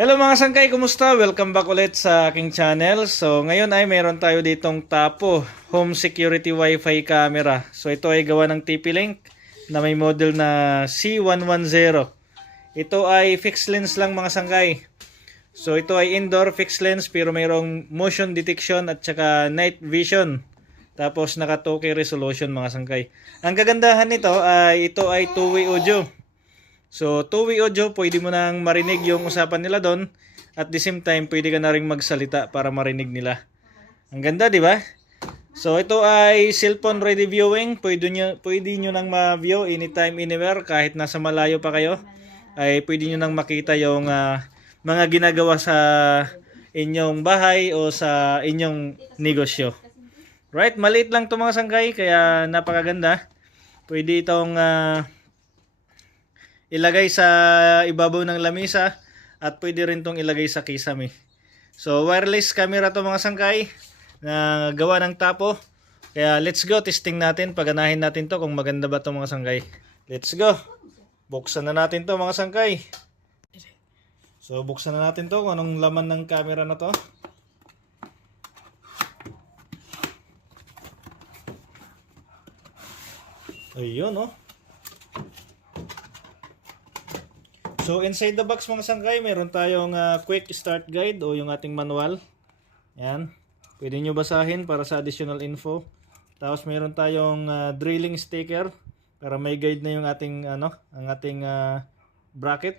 Hello mga sangkay, kumusta? Welcome back ulit sa aking channel. So ngayon ay meron tayo ditong Tapo Home Security Wi-Fi Camera. So ito ay gawa ng TP-Link na may model na C110. Ito ay fixed lens lang mga sangkay. So ito ay indoor fixed lens pero mayroong motion detection at saka night vision. Tapos naka 2K resolution mga sangkay. Ang kagandahan nito ay ito ay two-way audio. So, two-way audio, pwede mo nang marinig yung usapan nila doon. At the same time, pwede ka na rin magsalita para marinig nila. Ang ganda, di ba? So, ito ay cellphone ready viewing. Pwede nyo nang ma-view anytime, anywhere. Kahit nasa malayo pa kayo, ay pwede nyo nang makita yung mga ginagawa sa inyong bahay o sa inyong negosyo. Right? Maliit lang ito mga sangkay, kaya napakaganda. Pwede itong ilagay sa ibabaw ng lamesa at pwede rin tong ilagay sa kisame. So wireless camera to mga sangkay na gawa ng Tapo. Kaya let's go, testing natin, paganahin natin to kung maganda ba to mga sangkay. Let's go. Buksan na natin to mga sangkay. So buksan na natin to kung anong laman ng camera na to. Ayun oh. So inside the box mga sangkay, meron tayong quick start guide o yung ating manual. Yan. Pwede nyo basahin para sa additional info. Tapos meron tayong drilling sticker para may guide na yung ating ang ating bracket.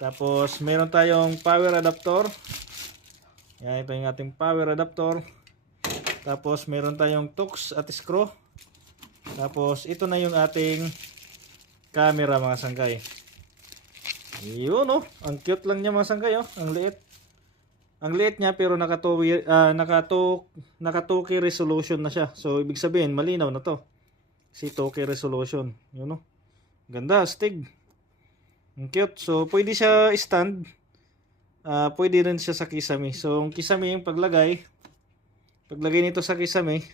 Tapos meron tayong power adapter. Yan, ito yung ating power adapter. Tapos meron tayong tools at screw. Tapos ito na yung ating camera mga sangkay. Yun oh, ang cute lang niya mga sangkay oh, ang liit. Ang liit niya pero naka 2K resolution na siya. So ibig sabihin malinaw na to. Si 2K resolution, yun oh. Ganda, astig. Ang cute. So pwede siya stand. Pwede rin siya sa kisame. So ang kisame yung paglagay nito sa kisame,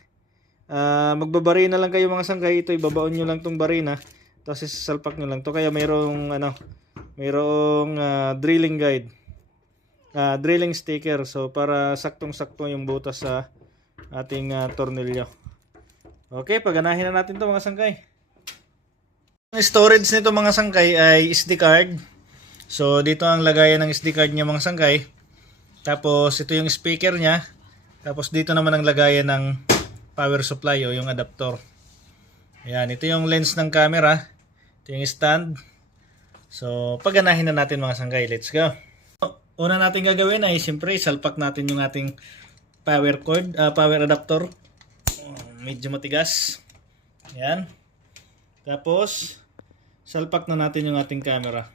magbabari na lang kayo mga sangkay. Ito ibabaon niyo lang tong barina. Tapos isasalpak nyo lang to. Kaya mayroong drilling guide, drilling sticker. So para saktong-sakto yung butas sa ating tornilyo. Okay, paganahin na natin to mga sangkay. Ang storage nito mga sangkay ay SD card. So dito ang lagayan ng SD card niya mga sangkay. Tapos ito yung speaker niya. Tapos dito naman ang lagayan ng power supply o yung adapter. Ayan, ito yung lens ng camera. Ito yung stand. So, paganahin na natin mga sangkay. Let's go. Una natin gagawin ay siyempre salpak natin yung ating power cord, power adapter. Medyo matigas. Ayan. Tapos, salpak na natin yung ating camera.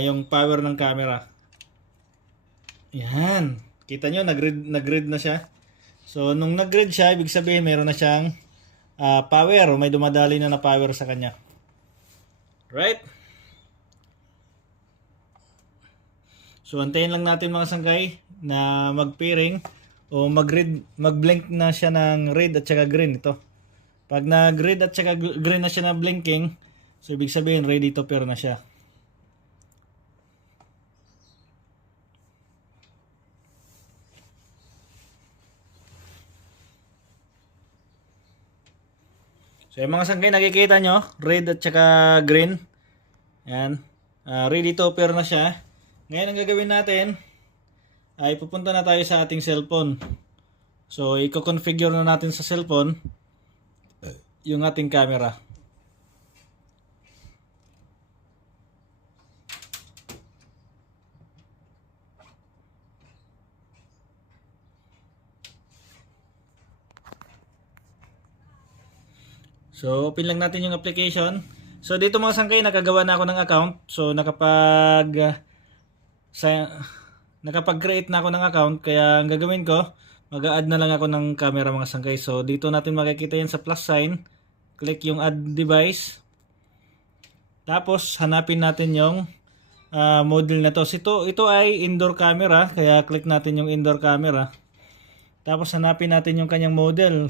Yung power ng camera. Ayan. Kita nyo, nag-grid na siya. So, nung nag-grid siya, ibig sabihin meron na siyang power o may dumadali na power sa kanya. Right? So antayin lang natin mga sangkay na mag-pairing o mag-blink na siya ng red at saka green ito. Pag nag-red at saka green na siya na blinking, so ibig sabihin ready to pair na siya. So yung mga sangkay nakikita nyo, red at saka green. Yan. Ready to pair na siya. Ngayon ang gagawin natin ay pupunta na tayo sa ating cellphone. So i-configure na natin sa cellphone yung ating camera. So, open lang natin yung application. So, dito mga sangkay, nakagawa na ako ng account. So, nakapag-create na ako ng account. Kaya, ang gagawin ko, mag-add na lang ako ng camera mga sangkay. So, dito natin makikita yan sa plus sign. Click yung add device. Tapos, hanapin natin yung model na to. Ito ay indoor camera. Kaya, click natin yung indoor camera. Tapos, hanapin natin yung kanyang model.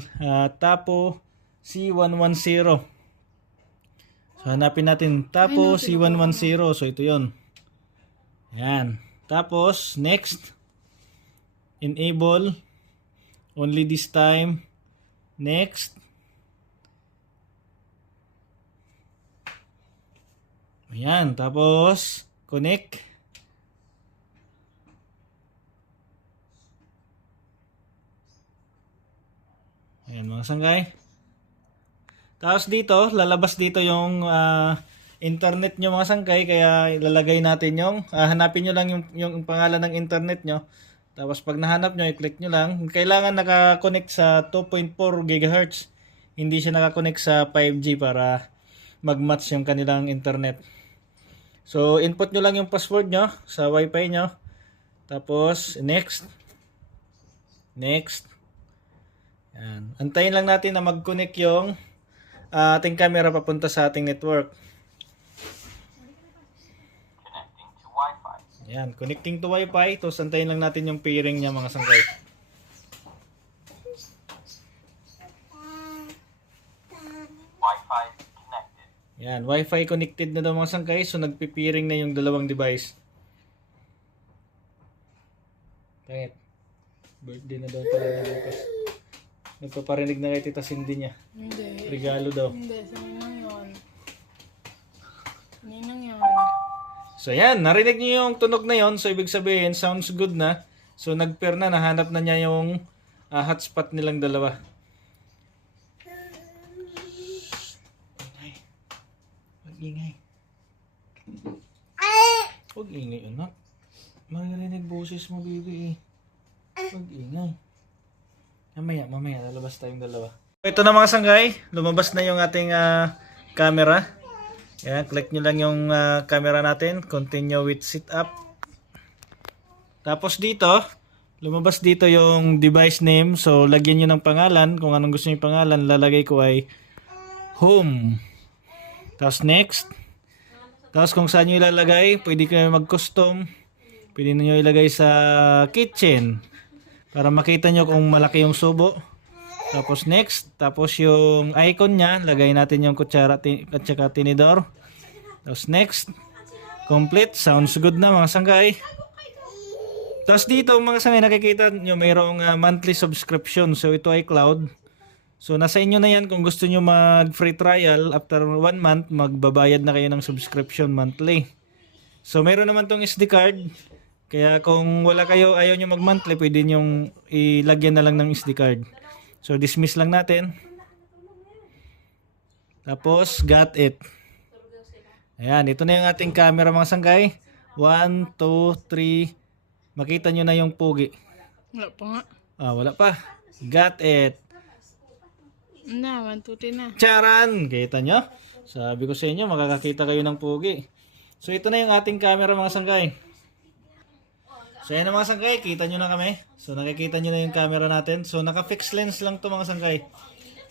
Tapo C110. So hanapin natin Tapo C110. So ito 'yon. Ayan. Tapos, next. Enable. Only this time. Next. Ayan. Tapos, connect. Ayan mga sanggay. Tapos dito, lalabas dito yung internet nyo mga sanggay. Kaya ilalagay natin yung, hanapin nyo lang yung pangalan ng internet nyo. Tapos pag nahanap nyo, i-click nyo lang. Kailangan naka-connect sa 2.4 GHz. Hindi siya naka-connect sa 5G para mag-match yung kanilang internet. So, input nyo lang yung password nyo sa wifi nyo. Tapos, next. Next. Yan. Antayin lang natin na mag-connect yung ating camera papunta sa ating network. Yan, connecting to Wi-Fi. Tapos antayin lang natin yung pairing niya mga sanggay. Wi-Fi connected. Yan, Wi-Fi connected na daw mga sanggay. So nagpi-pairing na yung dalawang device. Kahit birthday na daw pala ni Lucas. Nagpaparinig na kay Tita Cindy niya. Hindi. Regalo daw. Hindi, sa ninang yun. Ninang yun. So yan, narinig niyo yung tunog na yon. So ibig sabihin, sounds good na. So nag-pair na, nahanap na niya yung hotspot nilang dalawa. Mag-ingay. Mag-ingay, anak. Maririnig boses mo, baby. Mag-ingay. Mamaya, lalabas tayong dalawa. Ito na mga sanggay, lumabas na yung ating camera. Yan, click nyo lang yung camera natin. Continue with setup. Tapos dito, lumabas dito yung device name. So, lagyan nyo ng pangalan. Kung anong gusto nyo yung pangalan, lalagay ko ay home. Tapos next. Tapos kung saan nyo ilalagay, pwede kayo mag-custom. Pwede nyo ilagay sa kitchen. Para makita nyo kung malaki yung subo. Tapos next. Tapos yung icon nya, lagay natin yung kutsara at saka tinidor. Tapos next. Complete. Sounds good na mga sanggay. Tapos dito mga sanggay, nakikita nyo mayroong monthly subscription. So ito ay cloud. So nasa inyo na yan kung gusto nyo mag free trial. After 1 month, magbabayad na kayo ng subscription monthly. So mayroon naman tong SD card. Kaya kung wala kayo, ayaw nyo mag-monthly, pwede nyo ilagyan na lang ng SD card. So, dismiss lang natin. Tapos, got it. Ayan, ito na yung ating camera mga sanggay. 1, 2, 3. Makita nyo na yung pugi. Wala pa nga. Wala pa. Got it. Na, 1, 2, 3 na. Charan! Kita nyo? Sabi ko sa inyo, makakakita kayo ng pugi. So, ito na yung ating camera mga sanggay. So yan mga sanggay, kita nyo na kami. So nakikita nyo na yung camera natin. So naka-fixed lens lang to mga sanggay.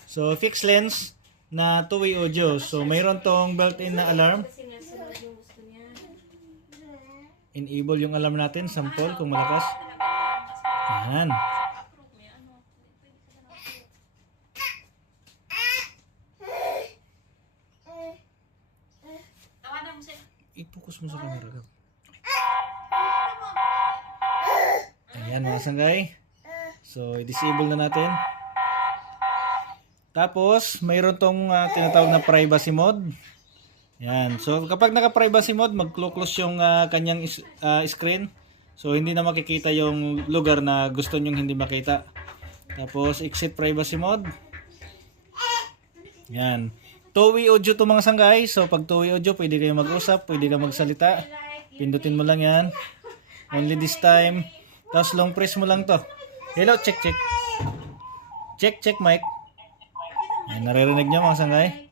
So fixed lens na two-way audio. So mayroon tong built-in na alarm. Enable yung alarm natin, sample kung malakas. Ayan. I-focus mo sa camera ka. Ayan mga sanggay. So, i-disable na natin. Tapos, mayroon tong tinatawag na privacy mode. Ayan. So, kapag naka-privacy mode, mag-close yung kanyang screen. So, hindi na makikita yung lugar na gusto nyong hindi makita. Tapos, exit privacy mode. Ayan. Two-way audio to mga sanggay. So, pag two-way audio, pwede kayo mag-usap, pwede ka magsalita. Pindutin mo lang yan. Only this time. Tapos long press mo lang to. Hello, check. Check, mic. Ayan, naririnig nyo mga sanggay.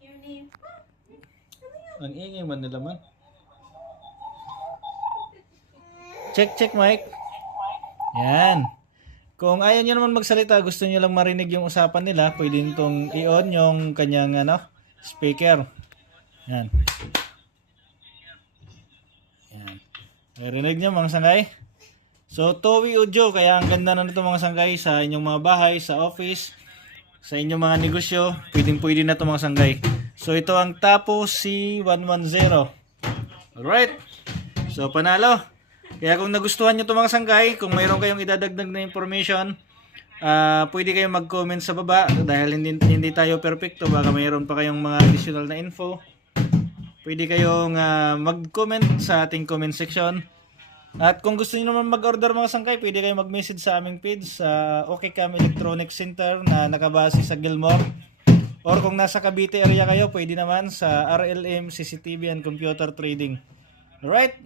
Ang ingay man nila man. Check, mic. Yan. Kung ayaw nyo naman magsalita, gusto nyo lang marinig yung usapan nila, pwede nitong i-on yung kanyang speaker. Yan. Yan. Narinig nyo mga sanggay? So, two-way audio, kaya ang ganda na nito mga sanggay sa inyong mga bahay, sa office, sa inyong mga negosyo, pwede na ito mga sanggay. So, ito ang Tapo C110. Alright. So, panalo. Kaya kung nagustuhan nyo itong mga sangkay, kung mayroon kayong idadagdag na information, pwede kayong mag-comment sa baba dahil hindi tayo perfecto. Baka mayroon pa kayong mga additional na info. Pwede kayong mag-comment sa ating comment section. At kung gusto niyo naman mag-order mga sangkay, pwede kayong mag-message sa aming page sa OKCAM Electronics Center na nakabase sa Gilmore. Or kung nasa Cavite area kayo, pwede naman sa RLM CCTV and Computer Trading. Alright?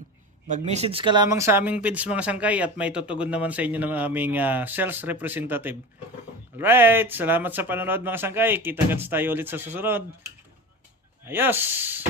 Mag-message ka lamang sa aming page mga sangkay at may tutugon naman sa inyo ng aming sales representative. Alright, salamat sa panonood mga sangkay. Kita-kits tayo ulit sa susunod. Ayos!